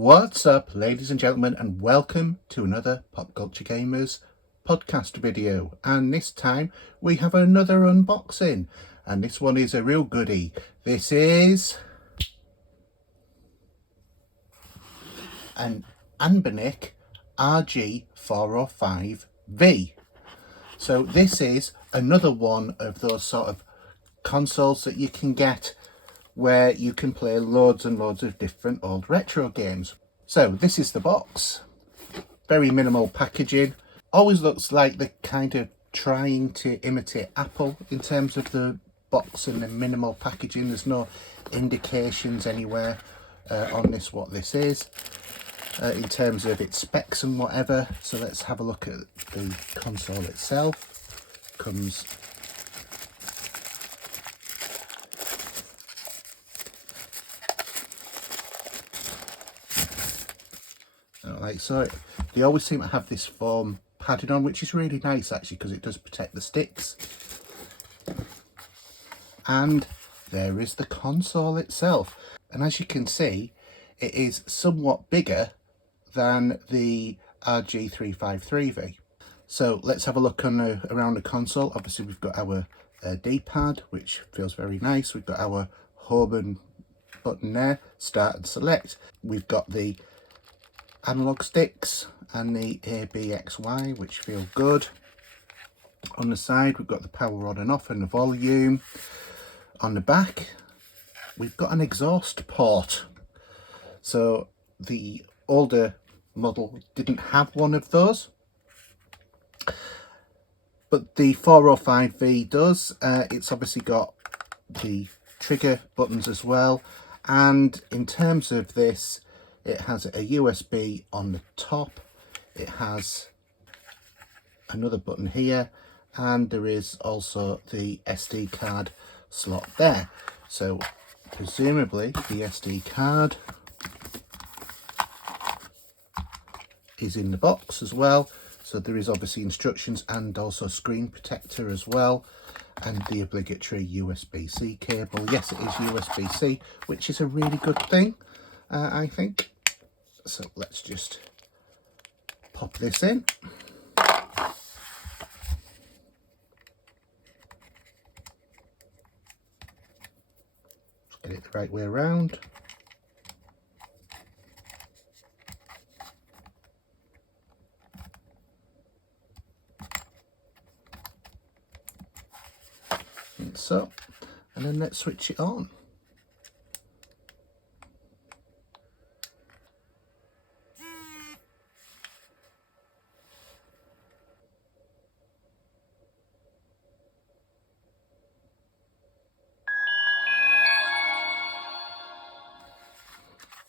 What's up, ladies and gentlemen, and welcome to another Pop Culture Gamers podcast video. And this time we have another unboxing, and this one is a real goodie. This is an Anbernic RG405V. So this is another one of those sort of consoles that you can get where you can play loads and loads of different old retro games. So this is the box. Very minimal packaging. Always looks like they're kind of trying to imitate Apple in terms of the box and the minimal packaging. There's no indications anywhere on this what this is in terms of its specs and whatever. So let's have a look at the console itself. Comes like so. They always seem to have this foam padding on, which is really nice actually, because it does protect the sticks. And there is the console itself, and as you can see, it is somewhat bigger than the RG353V. So let's have a look on around the console. Obviously we've got our D-pad, which feels very nice. We've got our home and button there, start and select. We've got the analog sticks and the ABXY, which feel good. On the side we've got the power on and off and the volume. On the back we've got an exhaust port. So the older model didn't have one of those, but the 405V does. It's obviously got the trigger buttons as well, and in terms of this, it has a USB on the top, it has another button here, and there is also the SD card slot there. So presumably the SD card is in the box as well. So there is obviously instructions and also screen protector as well, and the obligatory USB-C cable. Yes, it is USB-C, which is a really good thing, I think. So let's just pop this in. Get it the right way around. And so, and then let's switch it on.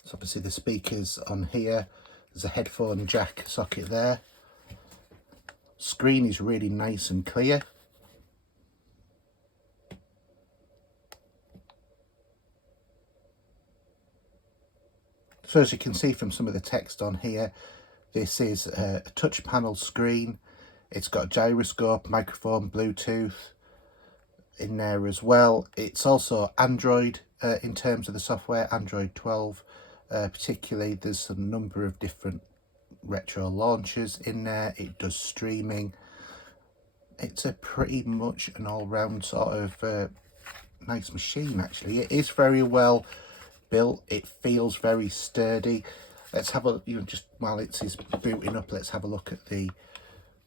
So obviously the speakers on here, there's a headphone jack socket there. Screen is really nice and clear. So as you can see from some of the text on here, this is a touch panel screen. It's got a gyroscope, microphone, Bluetooth in there as well. It's also Android in terms of the software, Android 12 particularly. There's a number of different retro launchers in there. It does streaming. It's a pretty much an all-round sort of nice machine actually. It is very well built. It feels very sturdy. Let's have a, just while it's booting up, let's have a look at the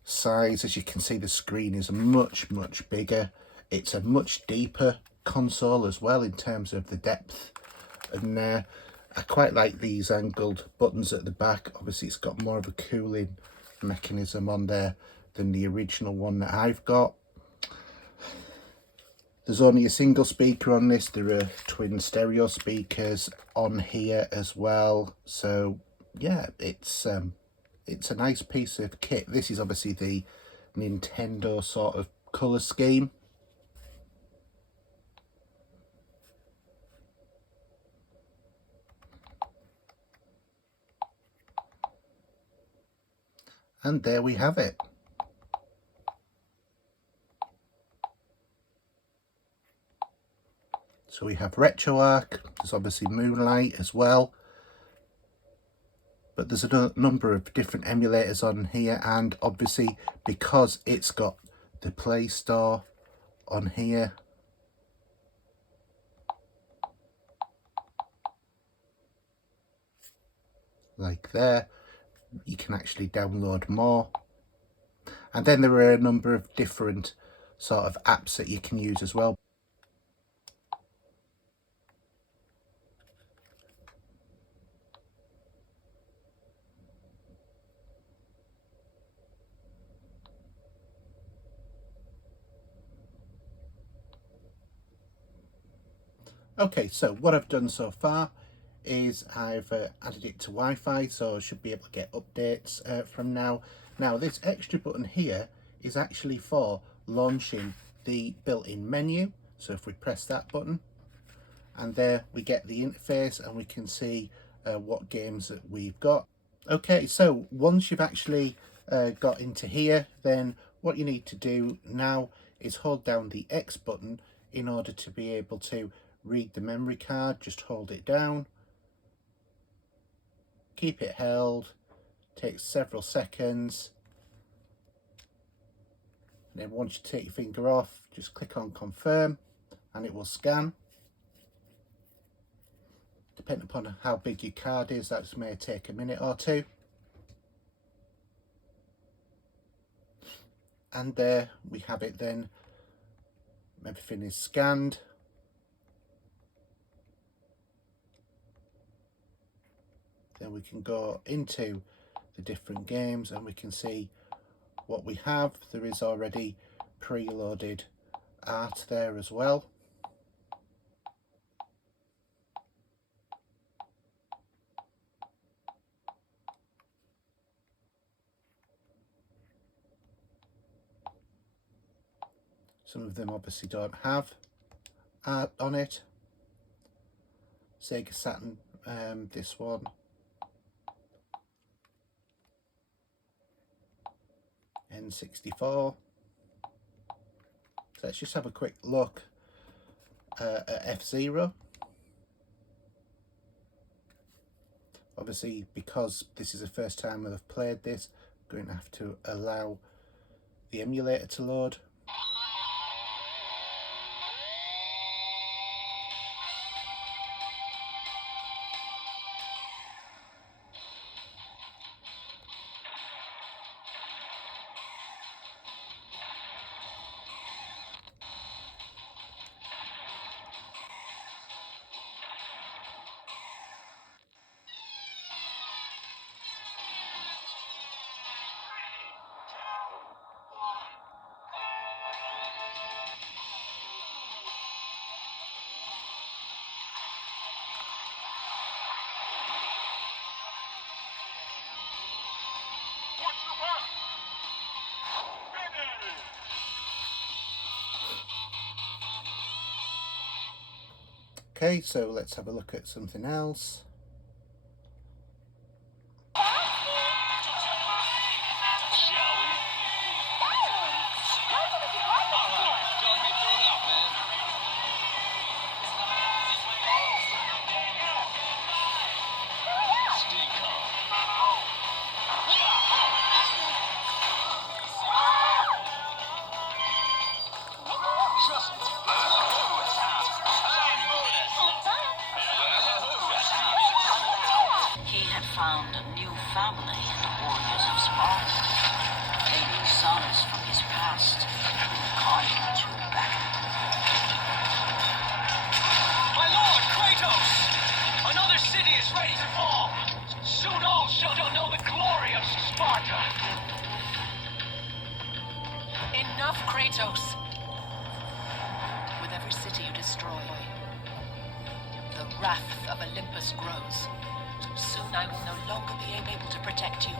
size. As you can see, the screen is much bigger. It's a much deeper console as well in terms of the depth, and I quite like these angled buttons at the back. Obviously it's got more of a cooling mechanism on there than the original one that I've got. There's only a single speaker on this. There are twin stereo speakers on here as well. So yeah, it's a nice piece of kit. This is obviously the Nintendo sort of colour scheme. And there we have it. So we have RetroArch, there's obviously Moonlight as well. but there's a number of different emulators on here, and obviously because it's got the Play Store on here, like there, you can actually download more. And then there are a number of different sort of apps that you can use as well. Okay, so what I've done so far is I've added it to Wi-Fi, so I should be able to get updates from now. Now this extra button here is actually for launching the built-in menu. So if we press that button, and there we get the interface and we can see what games that we've got. Okay, so once you've actually got into here, then what you need to do now is hold down the X button in order to be able to read the memory card. Just hold it down, keep it held, takes several seconds, and then once you take your finger off, just click on confirm and it will scan. Depending upon how big your card is, that may take a minute or two. And there we have it then. Everything is scanned. Then we can go into the different games and we can see what we have. There is already preloaded art there as well. Some of them obviously don't have art on it. Sega Saturn, this one. N64. So let's just have a quick look at F-Zero. Obviously, because this is the first time I've played this, I'm going to have to allow the emulator to load. Okay, so let's have a look at something else. Found a new family in the warriors of Sparta. They knew sons from his past, calling to back. My lord, Kratos! Another city is ready to fall! Soon all shall know the glory of Sparta! Enough, Kratos! With every city you destroy, the wrath of Olympus grows. Soon I will no longer be able to protect you.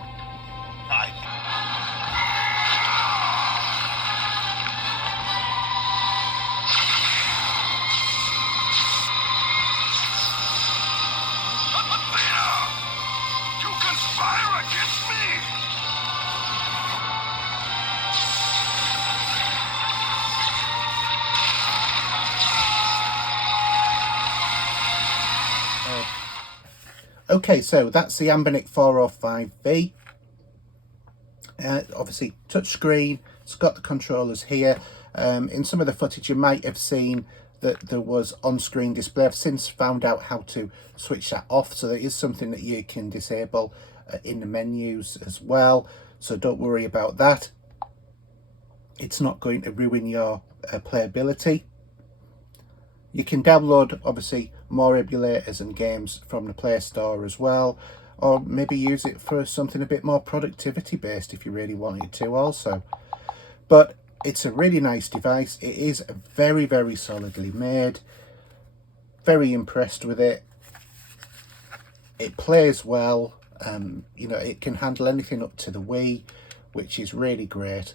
Athena! You conspire against me! Okay, so that's the Anbernic 405V. Obviously touchscreen. It's got the controllers here. In some of the footage you might have seen that there was on-screen display. I've since found out how to switch that off, so there is something that you can disable in the menus as well, so don't worry about that. It's not going to ruin your playability. You can download obviously more emulators and games from the Play Store as well, or maybe use it for something a bit more productivity based if you really wanted to also. But it's a really nice device. It is very, very solidly made. Very impressed with it. It plays well. You know, it can handle anything up to the Wii, which is really great.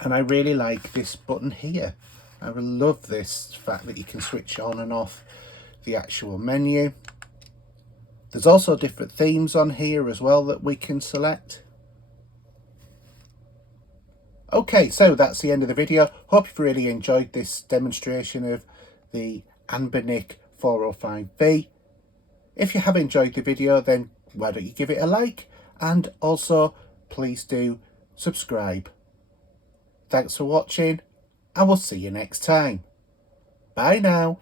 And I really like this button here. I love this fact that you can switch on and off the actual menu. There's also different themes on here as well that we can select. Okay, so that's the end of the video. Hope you've really enjoyed this demonstration of the Anbernic 405V. If you have enjoyed the video, then why don't you give it a like, and also please do subscribe. Thanks for watching, and we'll see you next time. Bye now.